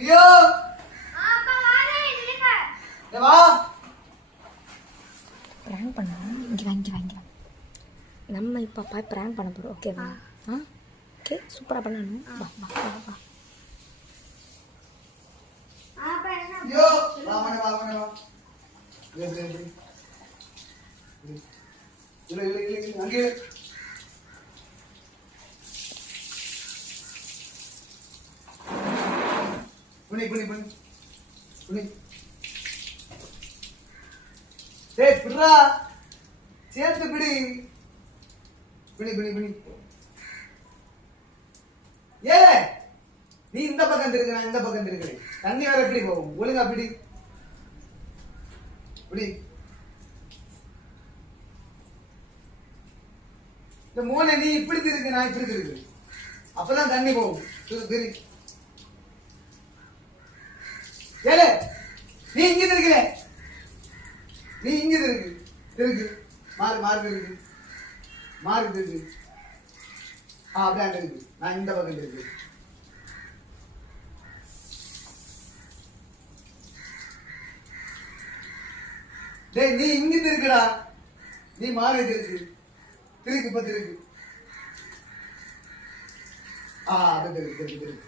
ஐயோ வா பிராங்க் பண்ணலாம். இங்கே வாங்கி நம்ம இப்போ பிராங்க் பண்ண போகிறோம். ஓகேவா? ஓகே, சூப்பராக பண்ணணும். வா வா வா வா. ஐயோ வாமனே இல்ல அங்கே புனி டேய் பிறா சேர்த்து பிடி பிடி ஏ நீ இந்த பக்கம் திருங்க, நான் இந்த பக்கம் திருக்கிறேன். தண்ணி வேற எப்படி போகும்? ஒழுங்கா பிடி இந்த மூளை நீ இப்படி திருக்கு, நான் இப்படி திருக்கு, அப்பதான் தண்ணி போகும். திரு ஏலே நீ இங்க திருக்கிற, நீ இங்க திருக்கு மாறு திருக்கு. அப்படியே இருக்கு, நான் இந்த பக்கம் இருக்கு. டேய் நீ இங்க திருக்குடா, நீ மாறு திருக்கு இப்ப திருக்கு. அது திருக்கு.